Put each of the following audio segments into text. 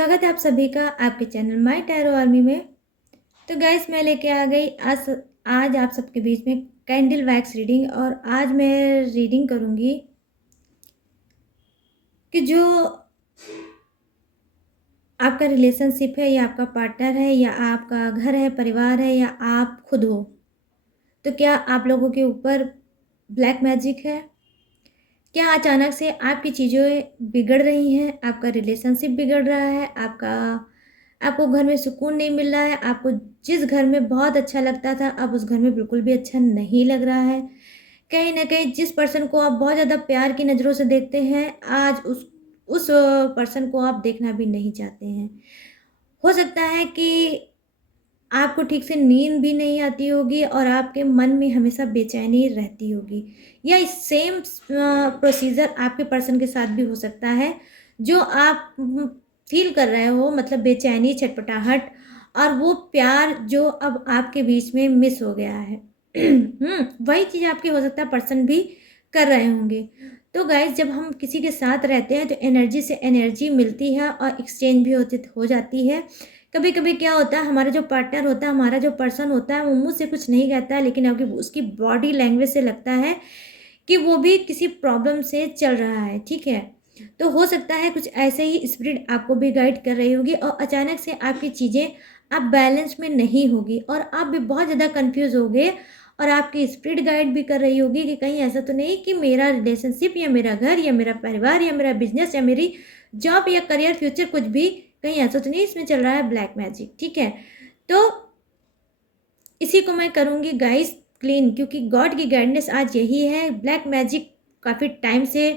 स्वागत है आप सभी का आपके चैनल माय टैरो आर्मी में। तो गाइस मैं लेके आ गई आज आप सबके बीच में कैंडल वैक्स रीडिंग। और आज मैं रीडिंग करूंगी कि जो आपका रिलेशनशिप है या आपका पार्टनर है या आपका घर है, परिवार है या आप खुद हो, तो क्या आप लोगों के ऊपर ब्लैक मैजिक है? क्या अचानक से आपकी चीज़ें बिगड़ रही हैं, आपका रिलेशनशिप बिगड़ रहा है, आपको घर में सुकून नहीं मिल रहा है, आपको जिस घर में बहुत अच्छा लगता था अब उस घर में बिल्कुल भी अच्छा नहीं लग रहा है। कहीं न कहीं जिस पर्सन को आप बहुत ज़्यादा प्यार की नज़रों से देखते हैं, आज उस पर्सन को आप देखना भी नहीं चाहते हैं। हो सकता है कि आपको ठीक से नींद भी नहीं आती होगी और आपके मन में हमेशा बेचैनी रहती होगी, या इस सेम प्रोसीजर आपके पर्सन के साथ भी हो सकता है। जो आप फील कर रहे हो, मतलब बेचैनी, छटपटाहट और वो प्यार जो अब आपके बीच में मिस हो गया है। वही चीज़ आपके हो सकता है पर्सन भी कर रहे होंगे। तो गाइस, जब हम किसी के साथ रहते हैं तो एनर्जी से एनर्जी मिलती है और एक्सचेंज भी हो जाती है। कभी कभी क्या होता है, हमारा जो पार्टनर होता है, हमारा जो पर्सन होता है, वो मुंह से कुछ नहीं कहता है, लेकिन अभी उसकी बॉडी लैंग्वेज से लगता है कि वो भी किसी प्रॉब्लम से चल रहा है। ठीक है, तो हो सकता है कुछ ऐसे ही स्पिरिट आपको भी गाइड कर रही होगी और अचानक से आपकी चीज़ें आप बैलेंस में नहीं होगी और आप भी बहुत ज़्यादा कंफ्यूज हो गए। और आपकी स्पिरिट गाइड भी कर रही होगी कि कहीं ऐसा तो नहीं कि मेरा रिलेशनशिप या मेरा घर या मेरा परिवार या मेरा बिजनेस या मेरी जॉब या करियर फ्यूचर कुछ भी, कहीं ऐसा तो नहीं इसमें चल रहा है ब्लैक मैजिक। ठीक है, तो इसी को मैं करूँगी गाइस क्लीन, क्योंकि गॉड की गाइडनेस आज यही है। ब्लैक मैजिक काफ़ी टाइम से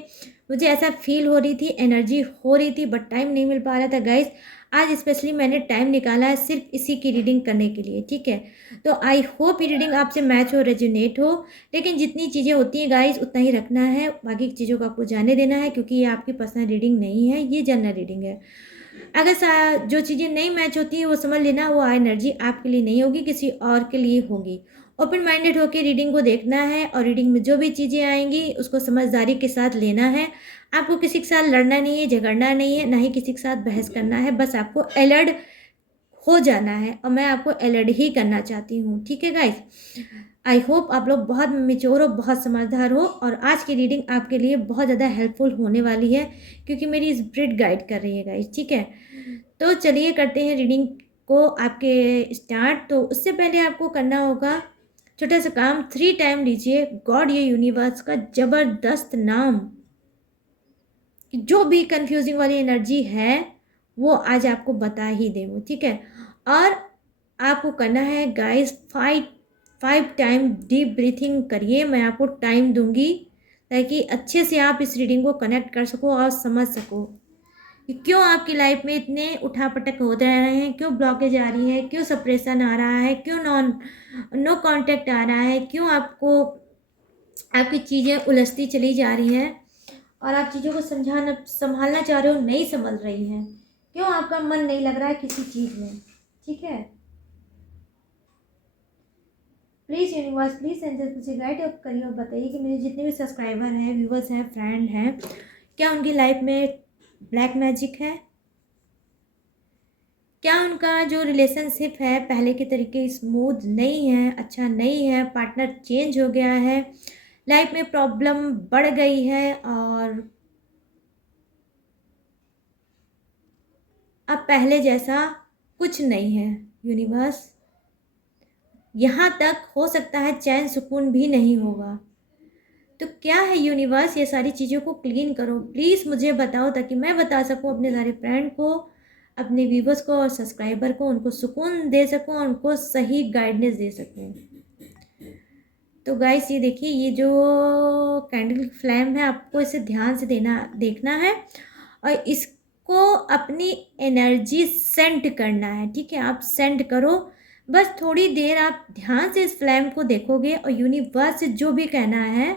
मुझे ऐसा फील हो रही थी, एनर्जी हो रही थी, बट टाइम नहीं मिल पा रहा था गाइस। आज स्पेशली मैंने टाइम निकाला है सिर्फ इसी की रीडिंग करने के लिए। ठीक है, तो आई होप ये रीडिंग आपसे मैच हो, रेजोनेट हो। लेकिन जितनी चीज़ें होती हैं गाइस उतना ही रखना है, बाकी की चीज़ों को आपको जाने देना है, क्योंकि ये आपकी पर्सनल रीडिंग नहीं है, ये जनरल रीडिंग है। अगर जो चीज़ें नहीं मैच होती हैं वो समझ लेना, वो एनर्जी आपके लिए नहीं होगी, किसी और के लिए होगी। ओपन माइंडेड होकर रीडिंग को देखना है और रीडिंग में जो भी चीज़ें आएंगी उसको समझदारी के साथ लेना है। आपको किसी के साथ लड़ना नहीं है, झगड़ना नहीं है, ना ही किसी के साथ बहस करना है, बस आपको अलर्ट हो जाना है और मैं आपको अलर्ट ही करना चाहती हूँ। ठीक है गाइस, आई होप आप लोग बहुत मेच्योर हो, बहुत समझदार हो और आज की रीडिंग आपके लिए बहुत ज़्यादा हेल्पफुल होने वाली है, क्योंकि मेरी स्पिरिट गाइड कर रही है गाइस। ठीक है, तो चलिए करते हैं रीडिंग को आपके स्टार्ट। तो उससे पहले आपको करना होगा छोटा सा काम, 3 टाइम लीजिए गॉड या यूनिवर्स का ज़बरदस्त नाम। जो भी कंफ्यूजिंग वाली एनर्जी है वो आज आपको बता ही दे वो। ठीक है, और आपको करना है गाइस 5 टाइम डीप ब्रीथिंग करिए। मैं आपको टाइम दूंगी ताकि अच्छे से आप इस रीडिंग को कनेक्ट कर सको और समझ सको कि क्यों आपकी लाइफ में इतने उठापटक होते रह रहे हैं, क्यों ब्लॉकेज आ रही है, क्यों सप्रेशन आ रहा है, क्यों नो कांटेक्ट आ रहा है, क्यों आपको आपकी चीज़ें उलझती चली जा रही हैं और आप चीज़ों को संभालना चाह रहे हो, नहीं संभल रही हैं, क्यों आपका मन नहीं लग रहा है किसी चीज़ में। ठीक है, प्लीज़ यूनिवर्स, प्लीज़ एंजल मुझे गाइड अप करिए और बताइए कि मेरे जितने भी सब्सक्राइबर हैं, व्यूवर्स हैं, फ्रेंड हैं, क्या उनकी लाइफ में ब्लैक मैजिक है? क्या उनका जो रिलेशनशिप है पहले के तरीके स्मूथ नहीं है, अच्छा नहीं है, पार्टनर चेंज हो गया है, लाइफ में प्रॉब्लम बढ़ गई है और अब पहले जैसा कुछ नहीं है? यूनिवर्स, यहाँ तक हो सकता है चैन सुकून भी नहीं होगा। तो क्या है यूनिवर्स, ये सारी चीज़ों को क्लीन करो प्लीज़, मुझे बताओ ताकि मैं बता सकूँ अपने सारे फ्रेंड को, अपने व्यूवर्स को और सब्सक्राइबर को, उनको सुकून दे सकूँ और उनको सही गाइडेंस दे सकूँ। तो गाइस ये देखिए, ये जो कैंडल फ्लेम है आपको इसे ध्यान से देखना है और इसको अपनी एनर्जी सेंड करना है। ठीक है, आप सेंड करो, बस थोड़ी देर आप ध्यान से इस फ्लेम को देखोगे और यूनिवर्स से जो भी कहना है,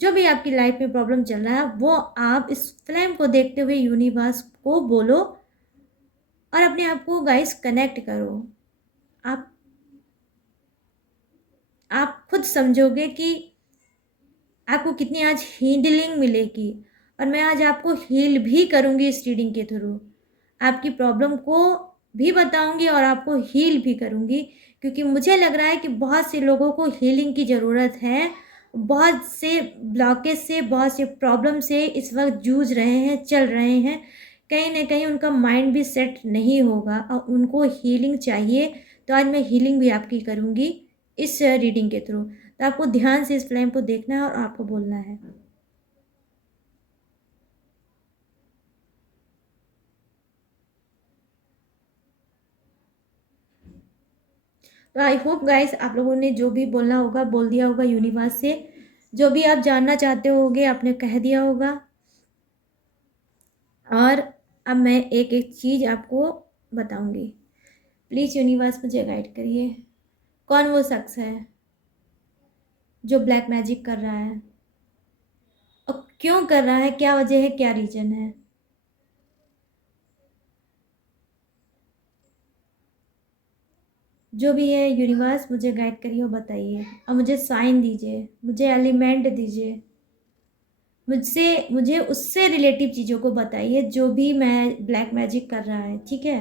जो भी आपकी लाइफ में प्रॉब्लम चल रहा है, वो आप इस फ्लेम को देखते हुए यूनिवर्स को बोलो और अपने आप को गाइस कनेक्ट करो। आप आप खुद समझोगे कि आपको कितनी आज हीलिंग मिलेगी और मैं आज आपको हील भी करूंगी इस रीडिंग के थ्रू। आपकी प्रॉब्लम को भी बताऊंगी और आपको हील भी करूंगी, क्योंकि मुझे लग रहा है कि बहुत से लोगों को हीलिंग की ज़रूरत है। बहुत से ब्लॉकेज से, बहुत से प्रॉब्लम से इस वक्त जूझ रहे हैं, चल रहे हैं। कहीं ना कहीं उनका माइंड भी सेट नहीं होगा और उनको हीलिंग चाहिए। तो आज मैं हीलिंग भी आपकी करूंगी इस रीडिंग के थ्रू। तो आपको ध्यान से इस फ्लेम को देखना है और आपको बोलना है। तो आई होप गाइस आप लोगों ने जो भी बोलना होगा बोल दिया होगा यूनिवर्स से। जो भी आप जानना चाहते होगे आपने कह दिया होगा। और अब मैं एक एक चीज़ आपको बताऊंगी। प्लीज़ यूनिवर्स मुझे गाइड करिए। कौन वो शख्स है जो ब्लैक मैजिक कर रहा है और क्यों कर रहा है, क्या वजह है, क्या रीज़न है? जो भी है यूनिवर्स मुझे गाइड करिए और बताइए और मुझे साइन दीजिए, मुझे एलिमेंट दीजिए। मुझे उससे रिलेटिव चीज़ों को बताइए जो भी मैं ब्लैक मैजिक कर रहा है, ठीक है?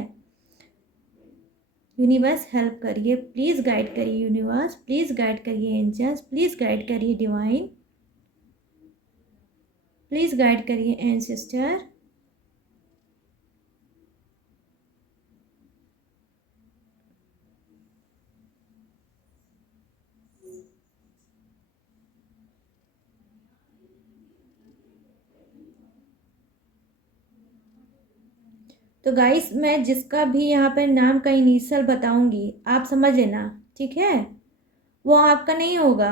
यूनिवर्स हेल्प करिए, प्लीज़ गाइड करिए यूनिवर्स, प्लीज़ गाइड करिए एंजल्स, प्लीज़ गाइड करिए डिवाइन, प्लीज़ गाइड करिए एंसेस्टर। तो गाइस मैं जिसका भी यहाँ पर नाम का इनिशियल बताऊंगी आप समझ लेना, ठीक है? वो आपका नहीं होगा,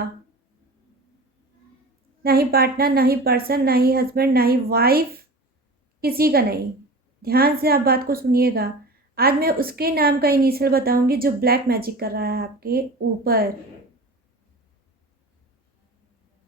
ना ही पार्टनर, ना ही पर्सन, ना ही हस्बैंड, ना ही वाइफ, किसी का नहीं। ध्यान से आप बात को सुनिएगा। आज मैं उसके नाम का इनिशियल बताऊंगी जो ब्लैक मैजिक कर रहा है आपके ऊपर,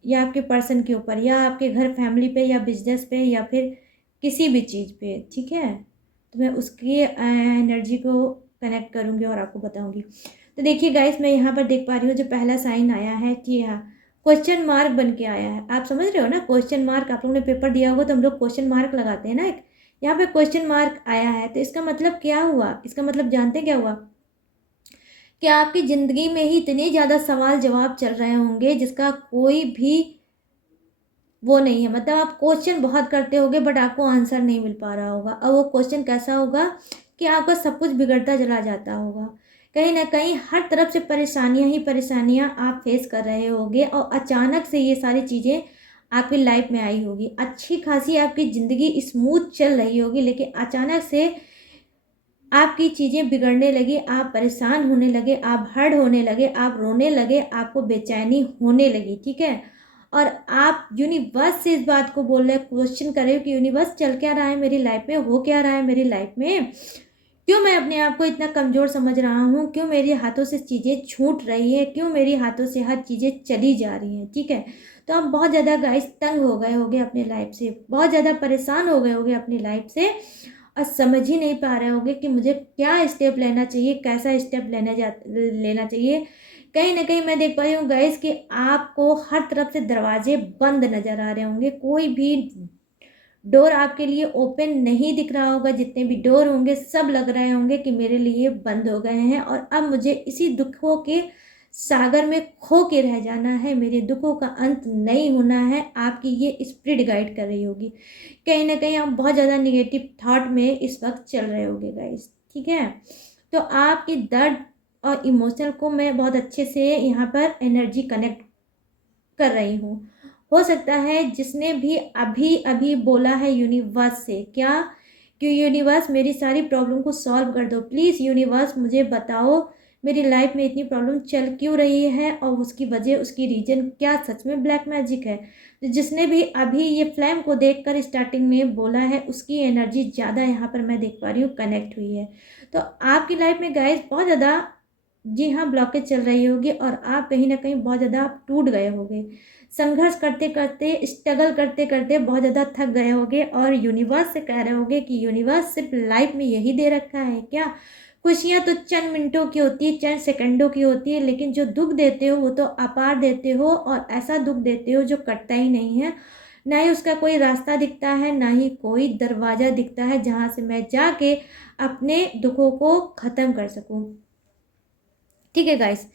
या आपके पर्सन के ऊपर, या आपके घर फैमिली पे, या बिजनेस पे, या फिर किसी भी चीज़ पे, ठीक है? तो मैं उसकी एनर्जी को कनेक्ट करूँगी और आपको बताऊँगी। तो देखिए गाइस मैं यहाँ पर देख पा रही हूँ जो पहला साइन आया है कि हाँ क्वेश्चन मार्क बन के आया है। आप समझ रहे हो ना, क्वेश्चन मार्क आप लोगों ने पेपर दिया होगा तो हम लोग क्वेश्चन मार्क लगाते हैं ना एक। यहाँ पे क्वेश्चन मार्क आया है तो इसका मतलब क्या हुआ? इसका मतलब जानते हैं क्या हुआ? कि आपकी ज़िंदगी में ही इतने ज़्यादा सवाल जवाब चल रहे होंगे जिसका कोई भी वो नहीं है। मतलब आप क्वेश्चन बहुत करते होगे बट आपको आंसर नहीं मिल पा रहा होगा। और वो क्वेश्चन कैसा होगा कि आपका सब कुछ बिगड़ता चला जाता होगा। कहीं ना कहीं हर तरफ से परेशानियां ही परेशानियां आप फेस कर रहे होगे और अचानक से ये सारी चीज़ें आपकी लाइफ में आई होगी। अच्छी खासी आपकी ज़िंदगी स्मूथ चल रही होगी लेकिन अचानक से आपकी चीज़ें बिगड़ने लगी, आप परेशान होने लगे, आप हर्ट होने लगे, आप रोने लगे, आपको बेचैनी होने लगी, ठीक है? और आप यूनिवर्स से इस बात को बोल रहे, क्वेश्चन कर रहे हो कि यूनिवर्स चल क्या रहा है मेरी लाइफ में, हो क्या रहा है मेरी लाइफ में? क्यों मैं अपने आप को इतना कमज़ोर समझ रहा हूँ? क्यों मेरे हाथों से चीज़ें छूट रही है? क्यों मेरे हाथों से हर चीज़ें चली जा रही हैं, ठीक है? तो आप बहुत ज़्यादा गाइस तंग हो गए होगे अपने लाइफ से, बहुत ज़्यादा परेशान हो गए होगे अपनी लाइफ से और समझ ही नहीं पा रहे होगे कि मुझे क्या स्टेप लेना चाहिए, कैसा स्टेप लेना चाहिए। कहीं ना कहीं मैं देख पा रही हूँ गाइस कि आपको हर तरफ से दरवाजे बंद नज़र आ रहे होंगे, कोई भी डोर आपके लिए ओपन नहीं दिख रहा होगा। जितने भी डोर होंगे सब लग रहे होंगे कि मेरे लिए बंद हो गए हैं और अब मुझे इसी दुखों के सागर में खो के रह जाना है, मेरे दुखों का अंत नहीं होना है। आपकी ये स्पिरिट गाइड कर रही होगी। कहीं ना कहीं आप बहुत ज़्यादा निगेटिव थॉट में इस वक्त चल रहे होगे गाइस, ठीक है? तो आपकी दर्द और इमोशनल को मैं बहुत अच्छे से यहाँ पर एनर्जी कनेक्ट कर रही हूँ। हो सकता है जिसने भी अभी अभी बोला है यूनिवर्स से, क्या कि यूनिवर्स मेरी सारी प्रॉब्लम को सॉल्व कर दो, प्लीज़ यूनिवर्स मुझे बताओ मेरी लाइफ में इतनी प्रॉब्लम चल क्यों रही है और उसकी वजह, उसकी रीज़न क्या सच में ब्लैक मैजिक है? तो जिसने भी अभी ये फ्लैम को देखकर स्टार्टिंग में बोला है उसकी एनर्जी ज़्यादा यहाँ पर मैं देख पा रही हूँ कनेक्ट हुई है। तो आपकी लाइफ में गाइस बहुत ज़्यादा, जी हाँ, ब्लॉकेज चल रही होगी और आप कहीं ना कहीं बहुत ज़्यादा आप टूट गए होगे। संघर्ष करते करते, स्ट्रगल करते करते बहुत ज़्यादा थक गए होगे और यूनिवर्स से कह रहे होगे कि यूनिवर्स सिर्फ लाइफ में यही दे रखा है क्या? खुशियाँ तो चंद मिनटों की होती है, चंद सेकंडों की होती है, लेकिन जो दुख देते हो वो तो अपार देते हो और ऐसा दुख देते हो जो कटता ही नहीं है। ना ही उसका कोई रास्ता दिखता है, ना ही कोई दरवाज़ा दिखता है जहाँ से मैं जाके अपने दुखों को ख़त्म कर सकूँ। ठीक है गाइस,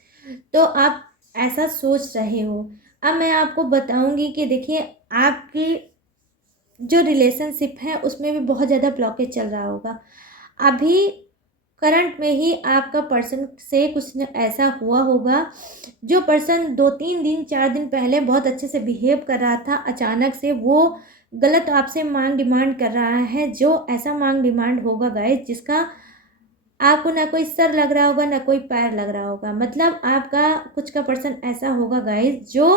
तो आप ऐसा सोच रहे हो। अब मैं आपको बताऊंगी कि देखिए, आपकी जो रिलेशनशिप है उसमें भी बहुत ज़्यादा ब्लॉकेज चल रहा होगा। अभी करंट में ही आपका पर्सन से कुछ न ऐसा हुआ होगा, जो पर्सन 2-3 दिन 4 दिन पहले बहुत अच्छे से बिहेव कर रहा था, अचानक से वो गलत आपसे मांग डिमांड कर रहा है। जो ऐसा मांग डिमांड होगा गाइस, जिसका आपको ना कोई सर लग रहा होगा, ना कोई पैर लग रहा होगा। मतलब आपका कुछ का पर्सन ऐसा होगा गाइस, जो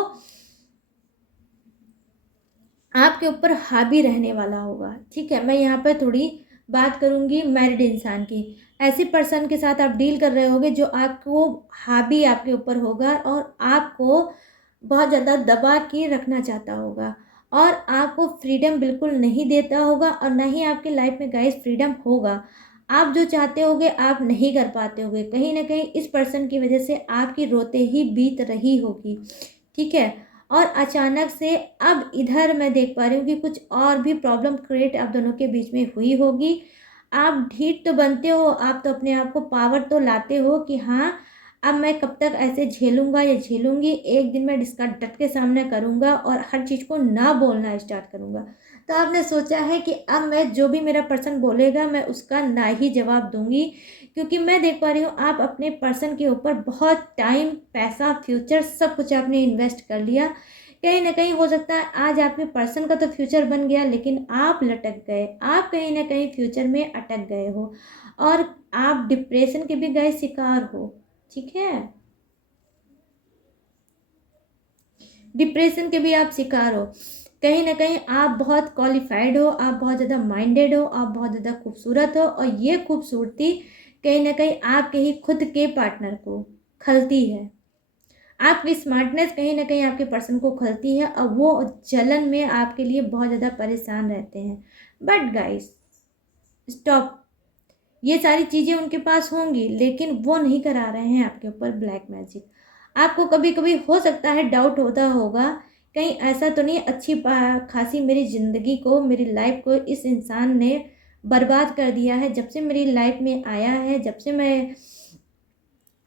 आपके ऊपर हावी रहने वाला होगा। ठीक है, मैं यहाँ पर थोड़ी बात करूँगी मैरिड इंसान की। ऐसे पर्सन के साथ आप डील कर रहे होगे जो आपको हावी आपके ऊपर होगा और आपको बहुत ज़्यादा दबा के रखना चाहता होगा, और आपको फ्रीडम बिल्कुल नहीं देता होगा, और ना ही आपकी लाइफ में गाइस फ्रीडम होगा। आप जो चाहते होगे आप नहीं कर पाते होगे। कहीं ना कहीं इस पर्सन की वजह से आपकी रोते ही बीत रही होगी। ठीक है, और अचानक से अब इधर मैं देख पा रही हूँ कि कुछ और भी प्रॉब्लम क्रिएट आप दोनों के बीच में हुई होगी। आप ढीठ तो बनते हो, आप तो अपने आप को पावर तो लाते हो कि हाँ, अब मैं कब तक ऐसे झेलूंगा या झेलूंगी, एक दिन मैं इसका डट के सामना करूंगा और हर चीज़ को ना बोलना स्टार्ट करूंगा। तो आपने सोचा है कि अब मैं जो भी मेरा पर्सन बोलेगा मैं उसका ना ही जवाब दूंगी, क्योंकि मैं देख पा रही हूँ आप अपने पर्सन के ऊपर बहुत टाइम, पैसा, फ्यूचर सब कुछ आपने इन्वेस्ट कर लिया। कहीं ना कहीं हो सकता है आज आपके पर्सन का तो फ्यूचर बन गया, लेकिन आप लटक गए, आप कहीं ना कहीं फ्यूचर में अटक गए हो, और आप डिप्रेशन के भी गए शिकार हो। ठीक है, डिप्रेशन के भी आप शिकार हो। कहीं ना कहीं आप बहुत क्वालिफाइड हो, आप बहुत ज़्यादा माइंडेड हो, आप बहुत ज़्यादा खूबसूरत हो, और ये खूबसूरती कहीं ना कहीं आपके ही खुद के पार्टनर को खलती है। आपकी स्मार्टनेस कहीं ना कहीं आपके पर्सन को खलती है, और वो जलन में आपके लिए बहुत ज़्यादा परेशान रहते हैं। But guys, stop. ये सारी चीज़ें उनके पास होंगी, लेकिन वो नहीं करा रहे हैं आपके ऊपर ब्लैक मैजिक। आपको कभी कभी हो सकता है डाउट होता होगा, कहीं ऐसा तो नहीं अच्छी खासी मेरी ज़िंदगी को, मेरी लाइफ को इस इंसान ने बर्बाद कर दिया है। जब से मेरी लाइफ में आया है, जब से मैं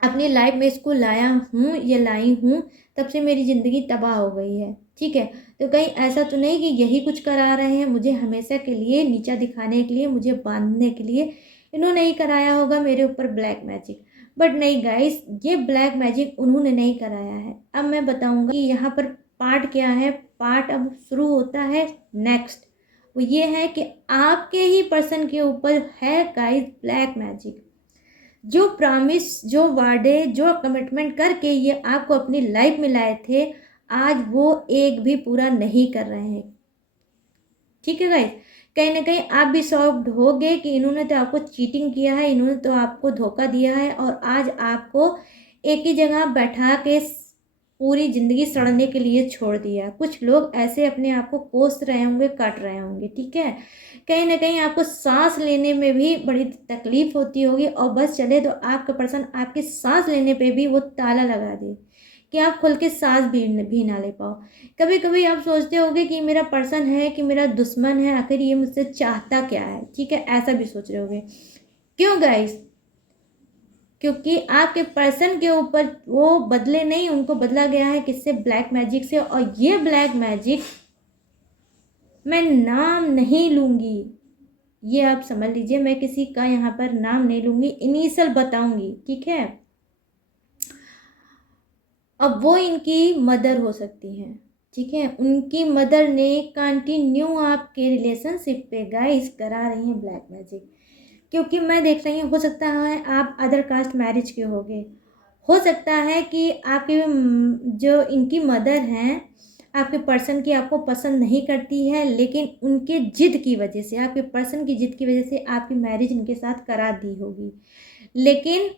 अपनी लाइफ में इसको लाया हूँ या लाई हूँ, तब से मेरी ज़िंदगी तबाह हो गई है। ठीक है, तो कहीं ऐसा तो नहीं कि यही कुछ करा रहे हैं मुझे हमेशा के लिए नीचा दिखाने के लिए, मुझे बांधने के लिए इन्होंने ही कराया होगा मेरे ऊपर ब्लैक मैजिक। बट नहीं गाइस, ये ब्लैक मैजिक उन्होंने नहीं कराया है। अब मैं बताऊंगा कि यहाँ पर पार्ट क्या है। पार्ट अब शुरू होता है नेक्स्ट। वो ये है कि आपके ही पर्सन के ऊपर है गाइस ब्लैक मैजिक। जो प्रॉमिस, जो वादे, जो कमिटमेंट करके ये आपको अपनी लाइफ में लाए थे, आज वो एक भी पूरा नहीं कर रहे हैं। ठीक है गाइस, कहीं ना कहीं आप भी शॉक्ड हो गए कि इन्होंने तो आपको चीटिंग किया है, इन्होंने तो आपको धोखा दिया है, और आज आपको एक ही जगह बैठा के पूरी ज़िंदगी सड़ने के लिए छोड़ दिया। कुछ लोग ऐसे अपने आप को कोस रहे होंगे, काट रहे होंगे। ठीक है, कहीं ना कहीं आपको सांस लेने में भी बड़ी तकलीफ होती होगी, और बस चले तो आपका पर्सन आपके सांस लेने पे भी वो ताला लगा दे कि आप खुल के सांस भी ना ले पाओ। कभी कभी आप सोचते होगे कि मेरा पर्सन है कि मेरा दुश्मन है, आखिर ये मुझसे चाहता क्या है। ठीक है, ऐसा भी सोच रहे होगे। क्यों गाइस? क्योंकि आपके पर्सन के ऊपर वो बदले नहीं, उनको बदला गया है किससे? ब्लैक मैजिक से। और ये ब्लैक मैजिक मैं नाम नहीं लूंगी, ये आप समझ लीजिए, मैं किसी का यहाँ पर नाम नहीं लूंगी, इनिशियल बताऊंगी। ठीक है, अब वो इनकी मदर हो सकती हैं। ठीक है, उनकी मदर ने कंटिन्यू आपके रिलेशनशिप पे गाइस करा रही हैं ब्लैक मैजिक। क्योंकि मैं देख रही हूँ, हो सकता है आप अदर कास्ट मैरिज के होगे, हो सकता है कि आपके जो इनकी मदर हैं, आपके पर्सन की आपको पसंद नहीं करती है, लेकिन उनके जिद की वजह से, आपके पर्सन की जिद की वजह से आपकी मैरिज इनके साथ करा दी होगी। लेकिन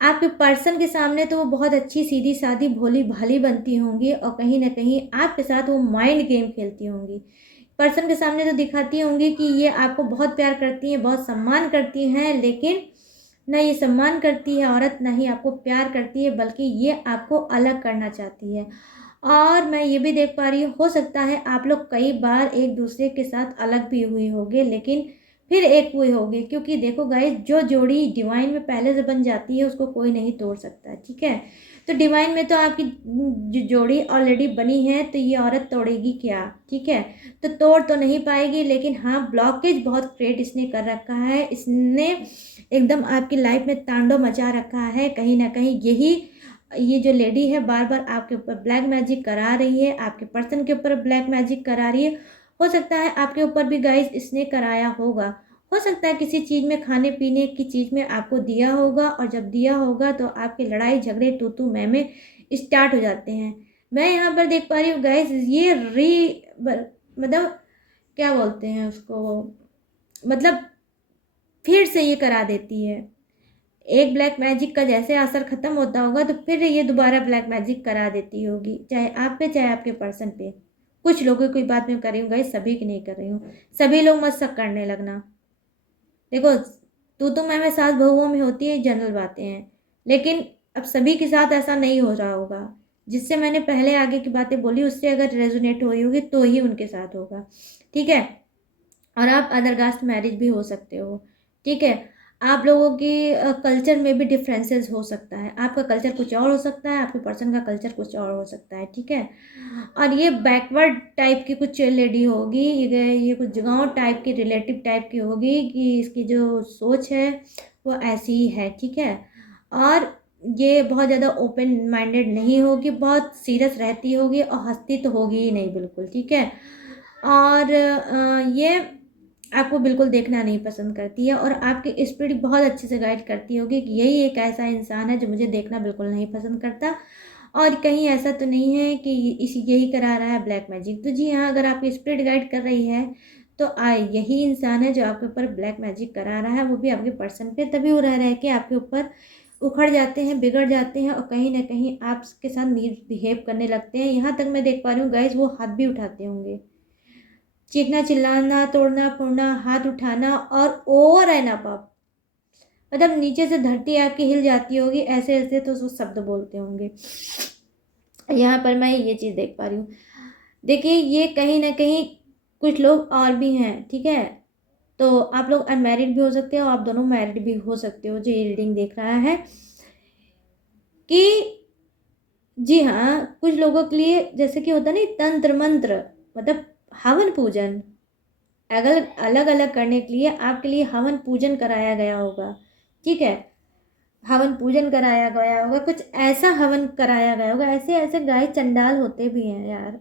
आपके पर्सन के सामने तो वो बहुत अच्छी सीधी सादी भोली भाली बनती होंगी, और कहीं ना कहीं आपके साथ वो माइंड गेम खेलती होंगी। पर्सन के सामने तो दिखाती होंगी कि ये आपको बहुत प्यार करती हैं, बहुत सम्मान करती हैं, लेकिन ना ये सम्मान करती है औरत, ना ही आपको प्यार करती है, बल्कि ये आपको अलग करना चाहती है। और मैं ये भी देख पा रही हूँ, हो सकता है आप लोग कई बार एक दूसरे के साथ अलग भी हुए होंगे, लेकिन फिर एक हुए होंगे, क्योंकि देखो गाइस, जो जोड़ी डिवाइन में पहले से बन जाती है उसको कोई नहीं तोड़ सकता, ठीक है। तो डिवाइन में तो आपकी जो जोड़ी ऑलरेडी बनी है, तो ये औरत तोड़ेगी क्या, ठीक है। तो तोड़ तो नहीं पाएगी, लेकिन हाँ, ब्लॉकेज बहुत क्रिएट इसने कर रखा है। इसने एकदम आपकी लाइफ में तांडव मचा रखा है। कहीं ना कहीं यही ये जो लेडी है बार बार आपके ऊपर ब्लैक मैजिक करा रही है, आपके पर्सन के ऊपर ब्लैक मैजिक करा रही है। हो सकता है आपके ऊपर भी गाइस इसने कराया होगा। हो सकता है किसी चीज़ में, खाने पीने की चीज़ में आपको दिया होगा, और जब दिया होगा तो आपके लड़ाई झगड़े तू मैं में स्टार्ट हो जाते हैं। मैं यहाँ पर देख पा रही हूँ गाइस, ये मतलब क्या बोलते हैं उसको, मतलब फिर से ये करा देती है। एक ब्लैक मैजिक का जैसे असर खत्म होता होगा, तो फिर ये दोबारा ब्लैक मैजिक करा देती होगी, चाहे आप पे चाहे आपके पर्सन पे। कुछ लोगों की बात मैं कर रही हूँ गाइस, सभी की नहीं कर रही हूँ। सभी लोग मत शक करने लगना। देखो, तू मैं सास बहुओं में होती है, जनरल बातें हैं, लेकिन अब सभी के साथ ऐसा नहीं हो रहा होगा। जिससे मैंने पहले आगे की बातें बोली, उससे अगर रेजोनेट हुई होगी तो ही उनके साथ होगा, ठीक है। और आप अदर कास्ट मैरिज भी हो सकते हो, ठीक है। आप लोगों की कल्चर में भी डिफरेंसेस हो सकता है। आपका कल्चर कुछ और हो सकता है, आपके पर्सन का कल्चर कुछ और हो सकता है, ठीक है। और ये बैकवर्ड टाइप की कुछ लेडी होगी, ये कुछ गांव टाइप की, रिलेटिव टाइप की होगी, कि इसकी जो सोच है वो ऐसी ही है, ठीक है। और ये बहुत ज़्यादा ओपन माइंडेड नहीं होगी, बहुत सीरियस रहती होगी, और हंसती तो होगी ही नहीं बिल्कुल, ठीक है। और ये आपको बिल्कुल देखना नहीं पसंद करती है, और आपकी स्पिरिट बहुत अच्छे से गाइड करती होगी कि यही एक ऐसा इंसान है जो मुझे देखना बिल्कुल नहीं पसंद करता। और कहीं ऐसा तो नहीं है कि इसी यही करा रहा है ब्लैक मैजिक। तो जी हाँ, अगर आपकी स्पिरिट गाइड कर रही है, तो यही इंसान है जो आपके ऊपर ब्लैक मैजिक करा रहा है, वो भी आपके पर्सन पे। तभी वो रह के आपके ऊपर उखड़ जाते हैं, बिगड़ जाते हैं, और कहीं ना कहीं आपके साथ बिहेव करने लगते हैं। यहाँ तक मैं देख पा रही हूँ गाइज, वो हाथ भी उठाते होंगे। चीखना, चिल्लाना, तोड़ना फोड़ना, हाथ उठाना, और ओवर एंड अबव, मतलब नीचे से धरती आपकी हिल जाती होगी, ऐसे ऐसे तो वो शब्द बोलते होंगे। यहाँ पर मैं ये चीज़ देख पा रही हूँ। देखिए, ये कहीं ना कहीं कुछ लोग और भी हैं, ठीक है। तो आप लोग अनमैरिड भी हो सकते हो, आप दोनों मैरिड भी हो सकते हो, जो ये रीडिंग देख रहा है। कि जी हाँ, कुछ लोगों के लिए जैसे कि होता नहीं, तंत्र मंत्र, मतलब हवन पूजन, अगर अलग अलग करने के लिए आपके लिए हवन पूजन कराया गया होगा, ठीक है। हवन पूजन कराया गया होगा, कुछ ऐसा हवन कराया गया होगा। ऐसे ऐसे गाय चंडाल होते भी हैं यार,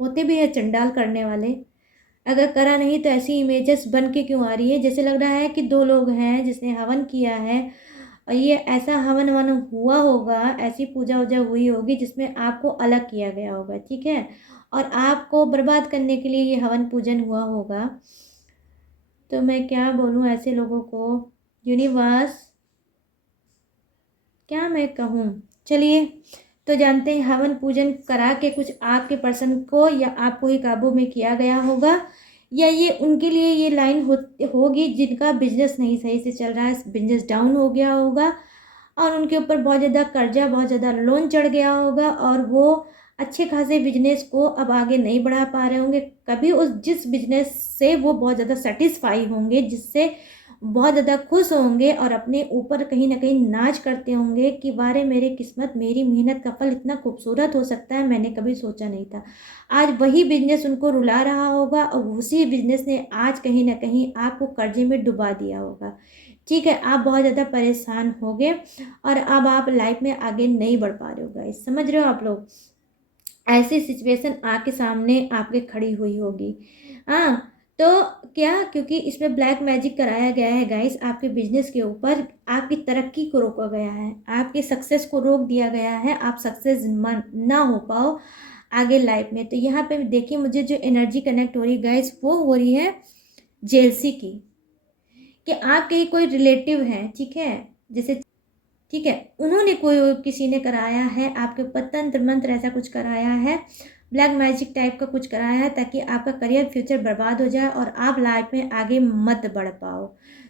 होते भी हैं चंडाल करने वाले। अगर करा नहीं तो ऐसी इमेजेस बन के क्यों आ रही है, जैसे लग रहा है कि दो लोग हैं जिसने हवन किया है, और ये ऐसा हवन वन हुआ होगा, ऐसी पूजा वूजा हुई होगी जिसमें आपको अलग किया गया होगा, ठीक है। और आपको बर्बाद करने के लिए ये हवन पूजन हुआ होगा। तो मैं क्या बोलूँ ऐसे लोगों को, यूनिवर्स, क्या मैं कहूँ। चलिए, तो जानते हैं, हवन पूजन करा के कुछ आपके पर्सन को या आपको ही काबू में किया गया होगा, या ये उनके लिए ये लाइन होगी जिनका बिजनेस नहीं सही से चल रहा है, बिजनेस डाउन हो गया होगा, और उनके ऊपर बहुत ज़्यादा कर्जा, बहुत ज़्यादा लोन चढ़ गया होगा, और वो अच्छे खासे बिजनेस को अब आगे नहीं बढ़ा पा रहे होंगे। कभी उस जिस बिजनेस से वो बहुत ज़्यादा सेटिस्फाई होंगे, जिससे बहुत ज़्यादा खुश होंगे, और अपने ऊपर कहीं ना कहीं नाच करते होंगे कि वारे मेरे किस्मत, मेरी मेहनत का फल इतना खूबसूरत हो सकता है, मैंने कभी सोचा नहीं था। आज वही बिजनेस उनको रुला रहा होगा, और उसी बिजनेस ने आज कहीं ना कहीं आपको कर्जे में डुबा दिया होगा, ठीक है। आप बहुत ज़्यादा परेशान हो गए, और अब आप लाइफ में आगे नहीं बढ़ पा रहे हो गाइस, समझ रहे हो आप लोग। ऐसी सिचुएशन आपके सामने आपके खड़ी हुई होगी। हाँ, तो क्या, क्योंकि इसमें ब्लैक मैजिक कराया गया है गाइस, आपके बिजनेस के ऊपर आपकी तरक्की को रोका गया है, आपके सक्सेस को रोक दिया गया है, आप सक्सेस ना हो पाओ आगे लाइफ में। तो यहाँ पे देखिए, मुझे जो एनर्जी कनेक्ट हो रही है गाइस, वो हो रही है जेलसी की, कि आपके ही कोई रिलेटिव हैं, ठीक है, जैसे, ठीक है, उन्होंने कोई, किसी ने कराया है आपके ऊपर तंत्र मंत्र, ऐसा कुछ कराया है, ब्लैक मैजिक टाइप का कुछ कराया है, ताकि आपका करियर फ्यूचर बर्बाद हो जाए और आप लाइफ में आगे मत बढ़ पाओ।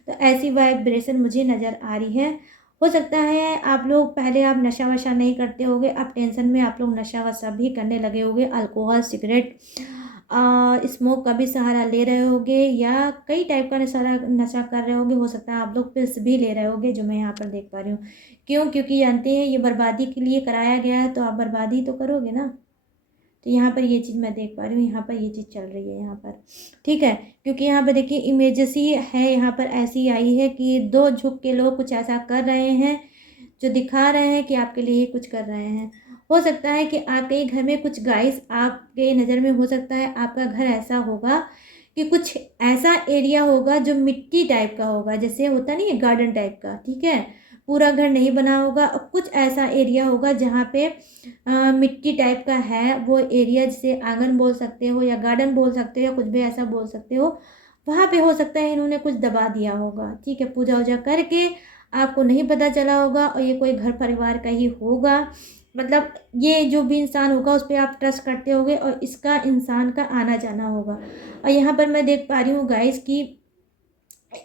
तो ऐसी वाइब्रेशन मुझे नज़र आ रही है। हो सकता है आप लोग पहले आप नशा वशा नहीं करते होगे, अब टेंशन में आप लोग नशा वशा भी करने लगे होगे, अल्कोहल सिगरेट स्मोक का भी सहारा ले रहे होगे या कई टाइप का नशा कर रहे होगे। हो सकता है आप लोग पिल्स भी ले रहे होगे, जो मैं यहाँ पर देख पा रही हूँ। क्यों? क्योंकि जानते हैं ये बर्बादी के लिए कराया गया है, तो आप बर्बादी तो करोगे ना। तो यहाँ पर ये चीज़ मैं देख पा रही हूँ, यहाँ पर ये चीज़ चल रही है यहाँ पर, ठीक है। क्योंकि यहाँ पर देखिए इमेजेस ही है, यहाँ पर ऐसी आई है कि दो झुक के लोग कुछ ऐसा कर रहे हैं जो दिखा रहे हैं कि आपके लिए ही कुछ कर रहे हैं। हो सकता है कि आपके घर में कुछ गाइस, आपके नज़र में हो सकता है आपका घर ऐसा होगा कि कुछ ऐसा एरिया होगा जो मिट्टी टाइप का होगा, जैसे होता नहीं है गार्डन टाइप का, ठीक है। पूरा घर नहीं बना होगा और कुछ ऐसा एरिया होगा जहाँ पे मिट्टी टाइप का है वो एरिया, जिसे आंगन बोल सकते हो या गार्डन बोल सकते हो या कुछ भी ऐसा बोल सकते हो। वहाँ पे हो सकता है इन्होंने कुछ दबा दिया होगा, ठीक है, पूजा वूजा करके आपको नहीं पता चला होगा और ये कोई घर परिवार का ही होगा। मतलब ये जो भी इंसान होगा उस पर आप ट्रस्ट करते होगे और इसका इंसान का आना जाना होगा। और यहाँ पर मैं देख पा रही हूँ गाइस कि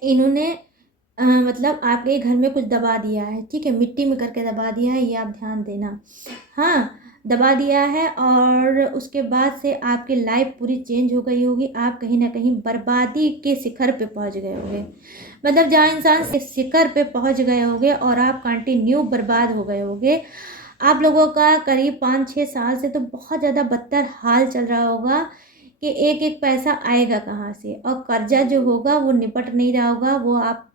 इन्होंने मतलब आपके घर में कुछ दबा दिया है, ठीक है, मिट्टी में करके दबा दिया है, ये आप ध्यान देना। हाँ, दबा दिया है और उसके बाद से आपकी लाइफ पूरी चेंज हो गई होगी, आप कहीं ना कहीं बर्बादी के शिखर पे पहुंच गए होंगे। मतलब जहाँ इंसान शिखर पे पहुंच गए होंगे और आप कंटिन्यू बर्बाद हो गए होंगे। आप लोगों का करीब 5-6 साल से तो बहुत ज़्यादा बदतर हाल चल रहा होगा कि एक एक पैसा आएगा कहाँ से, और कर्जा जो होगा वो निपट नहीं रहा होगा, वो आप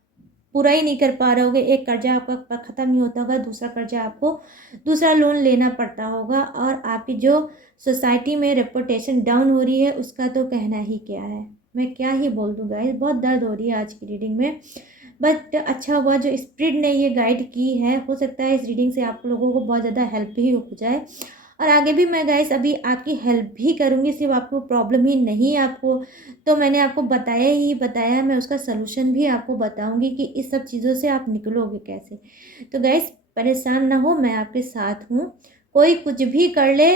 पूरा ही नहीं कर पा रहे होगे। एक कर्जा आपका ख़त्म नहीं होता होगा, दूसरा कर्जा आपको दूसरा लोन लेना पड़ता होगा, और आपकी जो सोसाइटी में रेपुटेशन डाउन हो रही है उसका तो कहना ही क्या है। मैं क्या ही बोल दूँ गाइस, बहुत दर्द हो रही है आज की रीडिंग में। बट अच्छा हुआ जो स्पिरिट ने ये गाइड की है, हो सकता है इस रीडिंग से आप लोगों को बहुत ज़्यादा हेल्प भी हो जाए। और आगे भी मैं गाइस अभी आपकी हेल्प भी करूँगी, सिर्फ आपको प्रॉब्लम ही नहीं, आपको तो मैंने आपको बताया ही बताया, मैं उसका सलूशन भी आपको बताऊंगी कि इस सब चीज़ों से आप निकलोगे कैसे। तो गाइस परेशान ना हो, मैं आपके साथ हूँ। कोई कुछ भी कर ले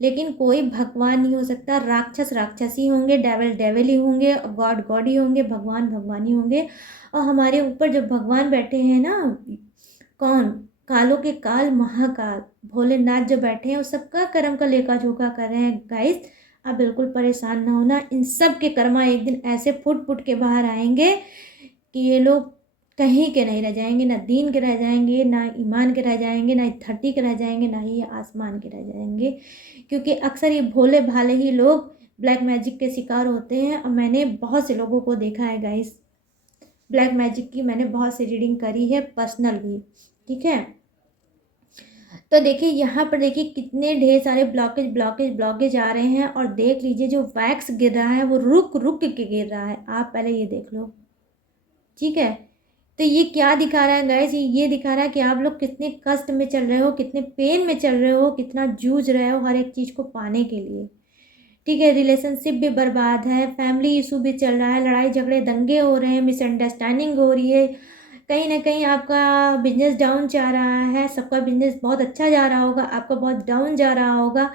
लेकिन कोई भगवान नहीं हो सकता। राक्षस राक्षस ही होंगे, डेविल डेविल ही होंगे, गॉड गॉड ही होंगे, भगवान भगवान ही होंगे। और हमारे ऊपर जो भगवान बैठे हैं ना, कौन, कालों के काल महाकाल भोलेनाथ जो बैठे हैं, उस सबका कर्म का लेखा जोखा कर रहे हैं गाइस। आप बिल्कुल परेशान ना होना, इन सब के कर्मा एक दिन ऐसे फुट फुट के बाहर आएंगे कि ये लोग कहीं के नहीं रह जाएंगे, ना दीन के रह जाएंगे, ना ईमान के रह जाएंगे, ना धरती के रह जाएंगे, ना ही आसमान के रह जाएंगे। क्योंकि अक्सर ये भोले भाले ही लोग ब्लैक मैजिक के शिकार होते हैं, और मैंने बहुत से लोगों को देखा है गाइस, ब्लैक मैजिक की मैंने बहुत सी रीडिंग करी है पर्सनल भी, ठीक है। तो देखिए यहाँ पर देखिए कितने ढेर सारे ब्लॉकेज ब्लॉकेज ब्लॉकेज आ रहे हैं, और देख लीजिए जो वैक्स गिर रहा है वो रुक रुक के गिर रहा है, आप पहले ये देख लो, ठीक है। तो ये क्या दिखा रहा है गाइस, ये दिखा रहा है कि आप लोग कितने कष्ट में चल रहे हो, कितने पेन में चल रहे हो, कितना जूझ रहे हो हर एक चीज़ को पाने के लिए, ठीक है। रिलेशनशिप भी बर्बाद है, फैमिली इशू भी चल रहा है, लड़ाई झगड़े दंगे हो रहे हैं, मिसअंडरस्टैंडिंग हो रही है, कहीं ना कहीं आपका बिजनेस डाउन जा रहा है। सबका बिजनेस बहुत अच्छा जा रहा होगा, आपका बहुत डाउन जा रहा होगा।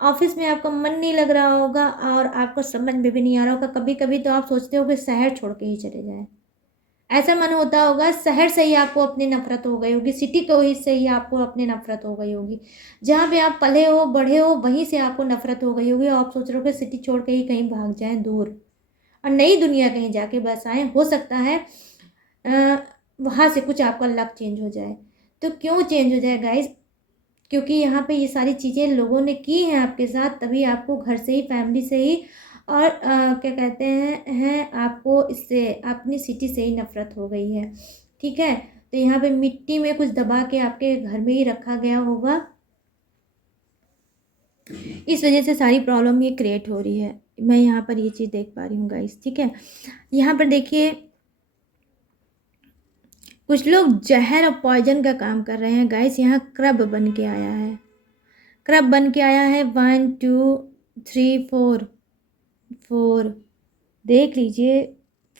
ऑफिस में आपका मन नहीं लग रहा होगा और आपको समझ में भी नहीं आ रहा होगा। कभी कभी तो आप सोचते हो कि शहर छोड़ के ही चले जाएं, ऐसा मन होता होगा। शहर से ही आपको अपनी नफरत हो गई होगी, सिटी को ही से ही आपको अपनी नफरत हो गई होगी, जहाँ पे आप पले हो बढ़े हो वहीं से आपको नफरत हो गई होगी, और आप सोच रहे हो कि सिटी छोड़ के ही कहीं भाग जाएं दूर और नई दुनिया कहीं जाके बस आए। हो सकता है वहाँ से कुछ आपका लक चेंज हो जाए। तो क्यों चेंज हो जाए गाइस? क्योंकि यहाँ पे ये सारी चीज़ें लोगों ने की हैं आपके साथ, तभी आपको घर से ही, फैमिली से ही, और क्या कहते हैं आपको इससे अपनी सिटी से ही नफरत हो गई है, ठीक है। तो यहाँ पे मिट्टी में कुछ दबा के आपके घर में ही रखा गया होगा, इस वजह से सारी प्रॉब्लम ये क्रिएट हो रही है। मैं यहाँ पर ये चीज़ देख पा रही हूँ गाइस, ठीक है। यहाँ पर देखिए कुछ लोग जहर और पॉइजन का काम कर रहे हैं गाइस। यहाँ क्रब बन के आया है, क्रब बन के आया है, 1 2 3 4 4, देख लीजिए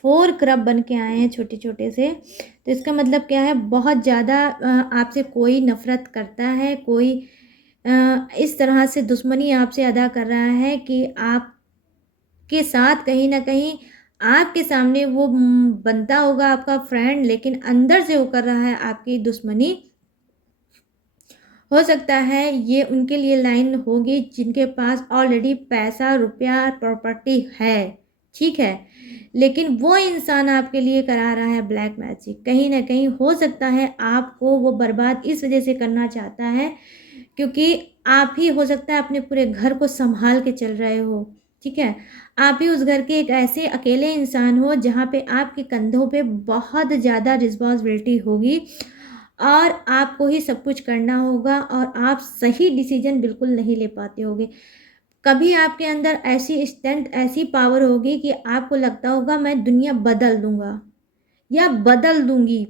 4 क्रब बन के आए हैं छोटे छोटे से। तो इसका मतलब क्या है, बहुत ज़्यादा आपसे कोई नफरत करता है, कोई इस तरह से दुश्मनी आपसे अदा कर रहा है कि आपके साथ कहीं ना कहीं आपके सामने वो बनता होगा आपका फ्रेंड, लेकिन अंदर से वो कर रहा है आपकी दुश्मनी। हो सकता है ये उनके लिए लाइन होगी जिनके पास ऑलरेडी पैसा, रुपया, प्रॉपर्टी है, ठीक है? लेकिन वो इंसान आपके लिए करा रहा है ब्लैक मैजिक। कहीं न कहीं हो सकता है आपको वो बर्बाद इस वज़ह से करना चाहता है, क्योंकि आप ही हो सकता है अपने पूरे घर को सँभाल के चल रहे हो, ठीक है? आप ही उस घर के एक ऐसे अकेले इंसान हो जहाँ पे आपके कंधों पे बहुत ज़्यादा रिस्पॉन्सिबिलिटी होगी और आपको ही सब कुछ करना होगा और आप सही डिसीज़न बिल्कुल नहीं ले पाते होगे। कभी आपके अंदर ऐसी स्ट्रेंथ, ऐसी पावर होगी कि आपको लगता होगा मैं दुनिया बदल दूँगा या बदल दूँगी।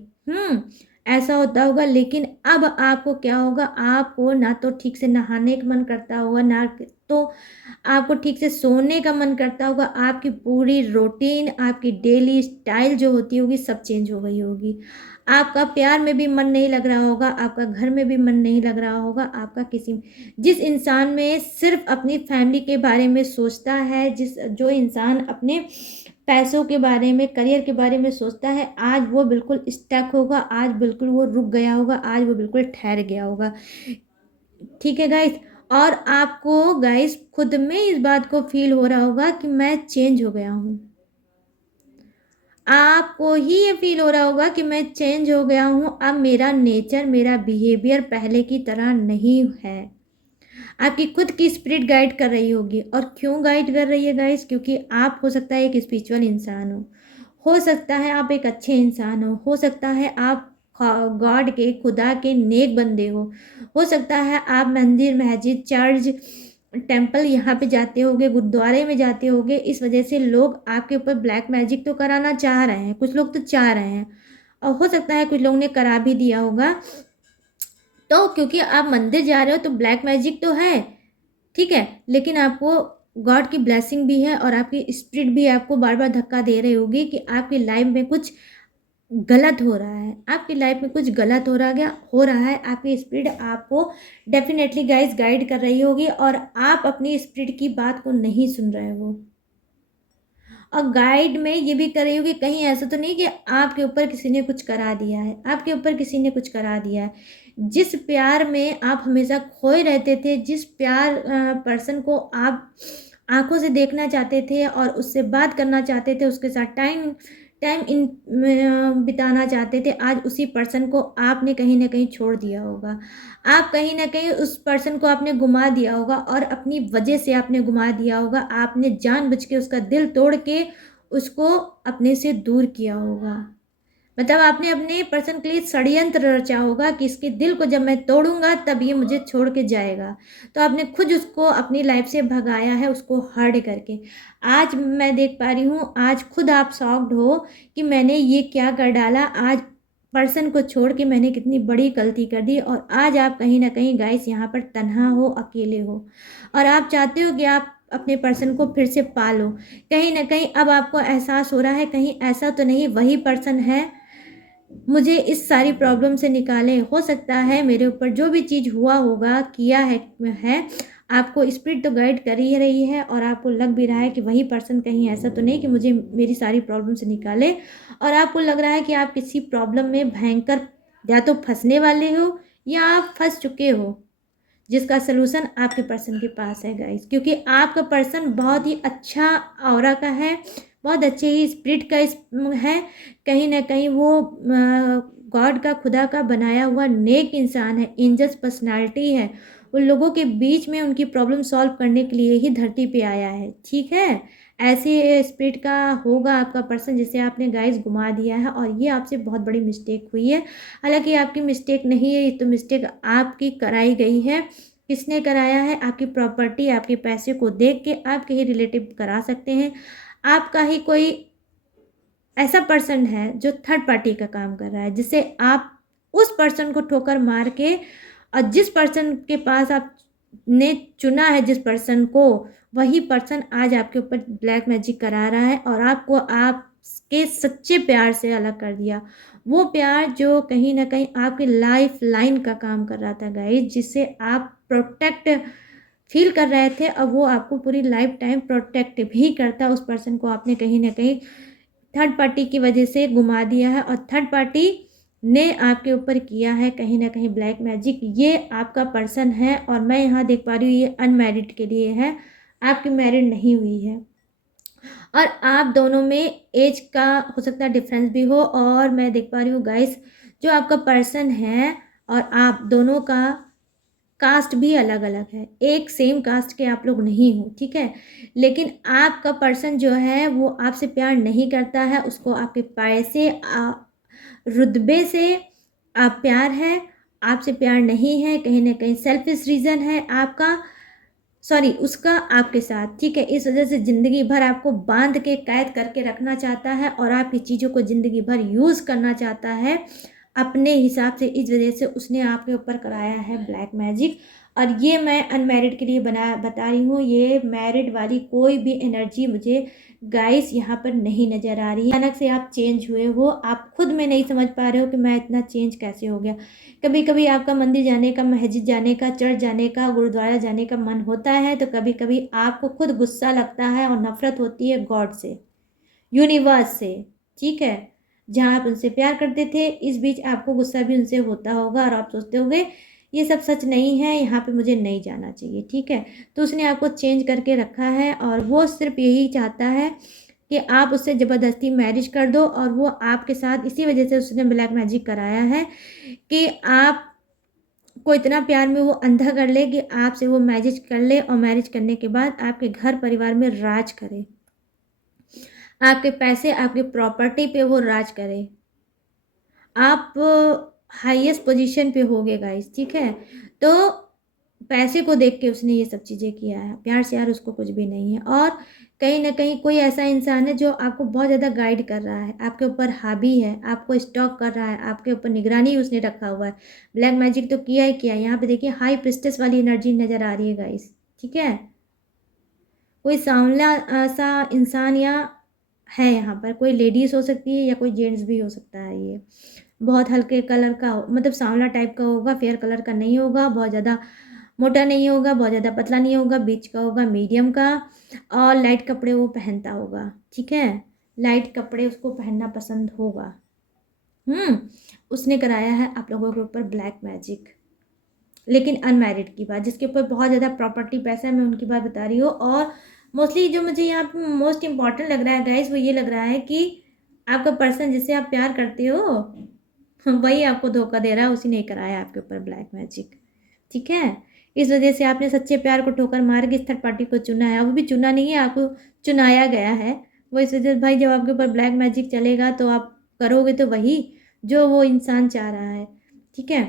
ऐसा होता होगा, लेकिन अब आपको क्या होगा, आपको ना तो ठीक से नहाने का मन करता होगा, ना तो आपको ठीक से सोने का मन करता होगा। आपकी पूरी रूटीन, आपकी डेली स्टाइल जो होती होगी सब चेंज हो गई होगी। आपका प्यार में भी मन नहीं लग रहा होगा, आपका घर में भी मन नहीं लग रहा होगा, आपका किसी जिस इंसान में सिर्फ़ अपनी फैमिली के बारे में सोचता है, जो इंसान अपने पैसों के बारे में, करियर के बारे में सोचता है, आज वो बिल्कुल स्टक होगा, आज बिल्कुल वो रुक गया होगा, आज वो बिल्कुल ठहर गया होगा। ठीक है गाइस? और आपको गाइस खुद में इस बात को फ़ील हो रहा होगा कि मैं चेंज हो गया हूँ। आपको ही ये फ़ील हो रहा होगा कि मैं चेंज हो गया हूँ, अब मेरा नेचर, मेरा बिहेवियर पहले की तरह नहीं है। आपकी खुद की स्पिरिट गाइड कर रही होगी। और क्यों गाइड कर रही है गाइस? क्योंकि आप हो सकता है एक स्पिरिचुअल इंसान हो सकता है आप एक अच्छे इंसान हो सकता है आप गॉड के, खुदा के नेक बंदे हो सकता है आप मंदिर, मस्जिद, चर्च, टेम्पल यहाँ पे जाते होगे, गुरुद्वारे में जाते होगे। इस वजह से लोग आपके ऊपर ब्लैक मैजिक तो कराना चाह रहे हैं, कुछ लोग तो चाह रहे हैं और हो सकता है कुछ लोगों ने करा भी दिया होगा। तो क्योंकि आप मंदिर जा रहे हो तो ब्लैक मैजिक तो है, ठीक है? लेकिन आपको गॉड की ब्लेसिंग भी है और आपकी स्पिरिट भी आपको बार-बार धक्का दे रही होगी कि आपकी लाइफ में कुछ गलत हो रहा है। आपकी लाइफ में कुछ गलत हो रहा है, आपकी स्पिरिट आपको डेफ़िनेटली गाइस गाइड कर रही होगी और आप अपनी स्पिरिट की बात को नहीं सुन रहे हो। और गाइड में ये भी कर रही होगी, कहीं ऐसा तो नहीं कि आपके ऊपर किसी ने कुछ करा दिया है, आपके ऊपर किसी ने कुछ करा दिया है। जिस प्यार में आप हमेशा खोए रहते थे, जिस पर्सन को आप आँखों से देखना चाहते थे और उससे बात करना चाहते थे, उसके साथ टाइम टाइम बिताना चाहते थे, आज उसी पर्सन को आपने कहीं न कहीं छोड़ दिया होगा। आप कहीं न कहीं उस पर्सन को आपने गुमा दिया होगा और अपनी वजह से आपने गुमा दिया होगा। आपने जानबूझ के उसका दिल तोड़ के उसको अपने से दूर किया होगा। मतलब आपने अपने पर्सन के लिए षड्यंत्र रचा होगा कि इसके दिल को जब मैं तोड़ूँगा तब ये मुझे छोड़ के जाएगा। तो आपने खुद उसको अपनी लाइफ़ से भगाया है, उसको हर्ट करके। आज मैं देख पा रही हूँ, आज खुद आप शॉक्ड हो कि मैंने ये क्या कर डाला। आज पर्सन को छोड़ के मैंने कितनी बड़ी गलती कर दी और आज आप कहीं न कहीं गाइस यहाँ पर तन्हा हो, अकेले हो और आप चाहते हो कि आप अपने पर्सन को फिर से पालो। कहीं न कहीं अब आपको एहसास हो रहा है, कहीं ऐसा तो नहीं वही पर्सन है मुझे इस सारी प्रॉब्लम से निकाले। हो सकता है मेरे ऊपर जो भी चीज़ हुआ होगा, किया है, आपको स्पिरिट तो गाइड कर ही रही है और आपको लग भी रहा है कि वही पर्सन कहीं ऐसा तो नहीं कि मुझे मेरी सारी प्रॉब्लम से निकाले और आपको लग रहा है कि आप किसी प्रॉब्लम में भयंकर या तो फँसने वाले हो या आप फँस चुके हो, जिसका सॉल्यूशन आपके पर्सन के पास है गाइस। क्योंकि आपका पर्सन बहुत ही अच्छा ऑरा का है, बहुत अच्छे ही स्पिरिट का है। कहीं न कहीं वो गॉड का, खुदा का बनाया हुआ नेक इंसान है, एंजल्स पर्सनैलिटी है। उन लोगों के बीच में उनकी प्रॉब्लम सॉल्व करने के लिए ही धरती पे आया है, ठीक है? ऐसे स्पिरिट का होगा आपका पर्सन जिसे आपने गाइस गुमा दिया है और ये आपसे बहुत बड़ी मिस्टेक हुई है। हालाँकि आपकी मिस्टेक नहीं है, ये तो मिस्टेक आपकी कराई गई है। किसने कराया है? आपकी प्रॉपर्टी, आपके पैसे को देख के आपके ही रिलेटिव करा सकते हैं। आपका ही कोई ऐसा पर्सन है जो थर्ड पार्टी का काम कर रहा है, जिससे आप उस पर्सन को ठोकर मार के और जिस पर्सन के पास आपने चुना है जिस पर्सन को, वही पर्सन आज आपके ऊपर ब्लैक मैजिक करा रहा है और आपको आपके सच्चे प्यार से अलग कर दिया। वो प्यार जो कहीं न कहीं आपकी लाइफ़ लाइन का काम कर रहा था गाइस, जिससे आप प्रोटेक्ट फील कर रहे थे, अब वो आपको पूरी लाइफ टाइम प्रोटेक्ट भी करता है। उस पर्सन को आपने कहीं न कहीं थर्ड पार्टी की वजह से गुमा दिया है और थर्ड पार्टी ने आपके ऊपर किया है कहीं न कहीं ब्लैक मैजिक। ये आपका पर्सन है और मैं यहाँ देख पा रही हूँ ये अनमैरिड के लिए है, आपकी मैरिड नहीं हुई है। और आप दोनों में एज का हो सकता है डिफरेंस भी हो, और मैं देख पा रही हूँ गाइस जो आपका पर्सन है और आप दोनों का कास्ट भी अलग अलग है, एक सेम कास्ट के आप लोग नहीं हो, ठीक है। लेकिन आपका पर्सन जो है वो आपसे प्यार नहीं करता है, उसको आपके पैसे रुतबे से आप प्यार है, आपसे प्यार नहीं है, कहीं ना कहीं सेल्फिश रीज़न है आपका, सॉरी उसका आपके साथ, ठीक है। इस वजह से ज़िंदगी भर आपको बांध के कैद करके रखना चाहता है और आपकी चीज़ों को ज़िंदगी भर यूज़ करना चाहता है अपने हिसाब से। इस वजह से उसने आपके ऊपर कराया है ब्लैक मैजिक। और ये मैं अनमैरिड के लिए बता रही हूँ, ये मैरिड वाली कोई भी एनर्जी मुझे गाइस यहाँ पर नहीं नज़र आ रही है। अचानक से आप चेंज हुए हो, आप खुद में नहीं समझ पा रहे हो कि मैं इतना चेंज कैसे हो गया। कभी कभी आपका मंदिर जाने का, मस्जिद जाने का, चर्च जाने का, गुरुद्वारा जाने का मन होता है, तो कभी कभी आपको खुद गुस्सा लगता है और नफरत होती है गॉड से, यूनिवर्स से, ठीक है। जहाँ आप उनसे प्यार करते थे, इस बीच आपको गुस्सा भी उनसे होता होगा और आप सोचते होंगे ये सब सच नहीं है, यहाँ पे मुझे नहीं जाना चाहिए, ठीक है। तो उसने आपको चेंज करके रखा है और वो सिर्फ यही चाहता है कि आप उससे ज़बरदस्ती मैरिज कर दो, और वो आपके साथ इसी वजह से उसने ब्लैक मैजिक कराया है कि आप को इतना प्यार में वो अंधा कर ले कि आपसे वो मैरिज कर ले और मैरिज करने के बाद आपके घर परिवार में राज करे, आपके पैसे, आपकी प्रॉपर्टी पे वो राज करे, आप हाईएस्ट पोजीशन पे होगे गाइस, ठीक है। तो पैसे को देख के उसने ये सब चीज़ें किया है, प्यार से यार उसको कुछ भी नहीं है। और कहीं ना कहीं कोई ऐसा इंसान है जो आपको बहुत ज़्यादा गाइड कर रहा है, आपके ऊपर हावी है, आपको स्टॉक कर रहा है, आपके ऊपर निगरानी उसने रखा हुआ है। ब्लैक मैजिक तो किया ही किया। यहाँ पे देखिए हाई प्रिस्टेस वाली एनर्जी नज़र आ रही है गाइस, ठीक है। कोई सांवला सा इंसान या है यहाँ पर, कोई लेडीज़ हो सकती है या कोई जेंट्स भी हो सकता है। ये बहुत हल्के कलर का मतलब सांवला टाइप का होगा, फेयर कलर का नहीं होगा, बहुत ज़्यादा मोटा नहीं होगा, बहुत ज़्यादा पतला नहीं होगा, बीच का होगा, मीडियम का। और लाइट कपड़े वो पहनता होगा, ठीक है। लाइट कपड़े उसको पहनना पसंद होगा। उसने कराया है आप लोगों के ऊपर ब्लैक मैजिक। लेकिन अनमैरिड की बात, जिसके ऊपर बहुत ज़्यादा प्रॉपर्टी पैसा है, मैं उनकी बात बता रही हूँ। और मोस्टली जो मुझे यहाँ पे मोस्ट इम्पॉर्टेंट लग रहा है गाइस, वो ये लग रहा है कि आपका पर्सन जिससे आप प्यार करते हो वही आपको धोखा दे रहा है, उसी ने कराया आपके ऊपर ब्लैक मैजिक, ठीक है। इस वजह से आपने सच्चे प्यार को ठोकर मार के इस थर्ड पार्टी को चुना है। वो भी चुना नहीं है, आपको चुनाया गया है। वो इस वजह से भाई जब आपके ऊपर ब्लैक मैजिक चलेगा तो आप करोगे तो वही जो वो इंसान चाह रहा है, ठीक है।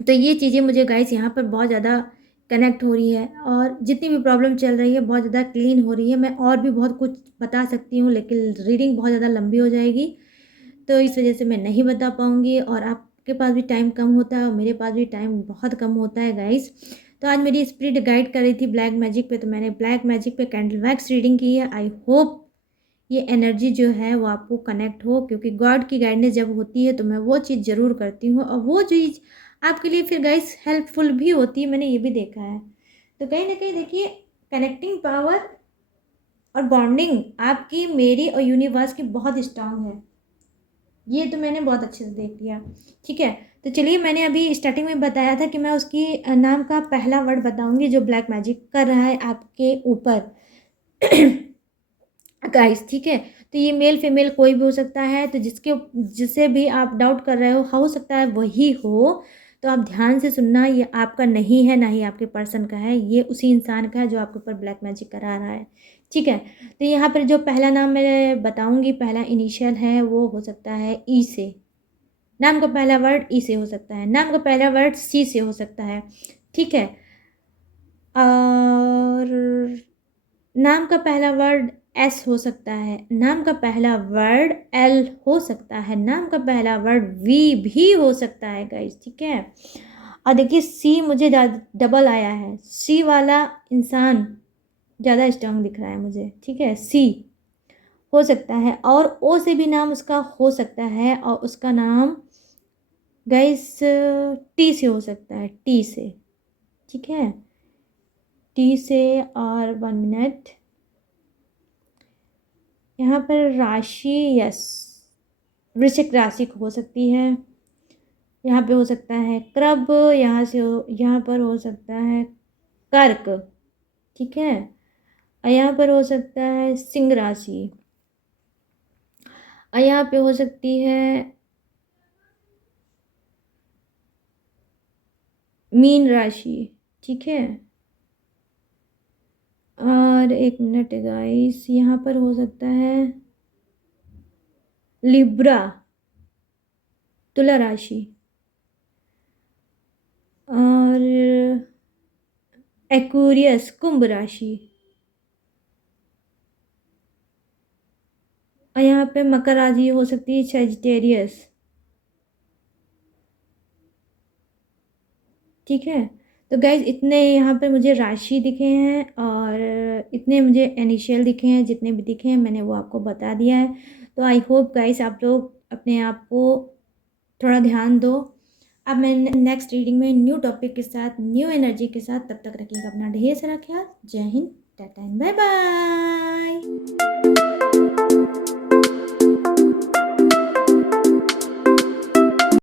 तो ये चीज़ें मुझे गाइस यहाँ पर बहुत ज़्यादा कनेक्ट हो रही है, और जितनी भी प्रॉब्लम चल रही है बहुत ज़्यादा क्लीन हो रही है। मैं और भी बहुत कुछ बता सकती हूँ लेकिन रीडिंग बहुत ज़्यादा लंबी हो जाएगी, तो इस वजह से मैं नहीं बता पाऊँगी। और आपके पास भी टाइम कम होता है और मेरे पास भी टाइम बहुत कम होता है गाइस। तो आज मेरी स्पिरिट गाइड कर रही थी ब्लैक मैजिक पे, तो मैंने ब्लैक मैजिक पे कैंडल वैक्स रीडिंग की है। आई होप ये एनर्जी जो है वो आपको कनेक्ट हो, क्योंकि गॉड की गाइडेंस जब होती है तो मैं वो चीज़ ज़रूर करती हूँ और वो चीज़ आपके लिए फिर गाइस हेल्पफुल भी होती है, मैंने ये भी देखा है। तो कहीं ना कहीं देखिए कनेक्टिंग पावर और बॉन्डिंग आपकी, मेरी और यूनिवर्स की बहुत स्ट्रांग है। ये तो मैंने बहुत अच्छे से देख लिया, ठीक है। तो चलिए, मैंने अभी स्टार्टिंग में बताया था कि मैं उसकी नाम का पहला वर्ड बताऊंगी जो ब्लैक मैजिक कर रहा है आपके ऊपर गाइस, ठीक है। तो ये मेल फीमेल कोई भी हो सकता है, तो जिससे भी आप डाउट कर रहे हो सकता है वही हो। तो आप ध्यान से सुनना, ये आपका नहीं है, ना ही आपके पर्सन का है, ये उसी इंसान का है जो आपके ऊपर ब्लैक मैजिक करा रहा है, ठीक है। तो यहाँ पर जो पहला नाम मैं बताऊंगी, पहला इनिशियल है, वो हो सकता है ई से। नाम का पहला वर्ड ई से हो सकता है, नाम का पहला वर्ड सी से हो सकता है, ठीक है। और नाम का पहला वर्ड एस हो सकता है, नाम का पहला वर्ड एल हो सकता है, नाम का पहला वर्ड वी भी हो सकता है गाइस, ठीक है। और देखिए सी मुझे डबल आया है, सी वाला इंसान ज़्यादा स्ट्रांग दिख रहा है मुझे, ठीक है। सी हो सकता है, और ओ से भी नाम उसका हो सकता है, और उसका नाम गाइस टी से हो सकता है, टी से, ठीक है। टी से और 1 मिनट। यहाँ पर राशि, यस, वृश्चिक राशि हो सकती है। यहाँ पे हो सकता है क्रब, यहाँ पर हो सकता है कर्क, ठीक है। और यहाँ पर हो सकता है सिंह राशि, और यहाँ पे हो सकती है मीन राशि, ठीक है। और 1 मिनट गाइस, यहाँ पर हो सकता है लिब्रा, तुला राशि, और एक्वेरियस, कुंभ राशि, और यहाँ पे मकर राशि हो सकती है सजिटेरियस, ठीक है। तो गाइज इतने यहाँ पर मुझे राशि दिखे हैं और इतने मुझे इनिशियल दिखे हैं, जितने भी दिखे हैं मैंने वो आपको बता दिया है। तो आई होप गाइज आप लोग अपने आप को थोड़ा ध्यान दो। अब मैं नेक्स्ट रीडिंग में न्यू टॉपिक के साथ, न्यू एनर्जी के साथ, तब तक रखिएगा अपना ढेर सारा ख्याल। जय हिंद, टाटा एंड बाय बाय।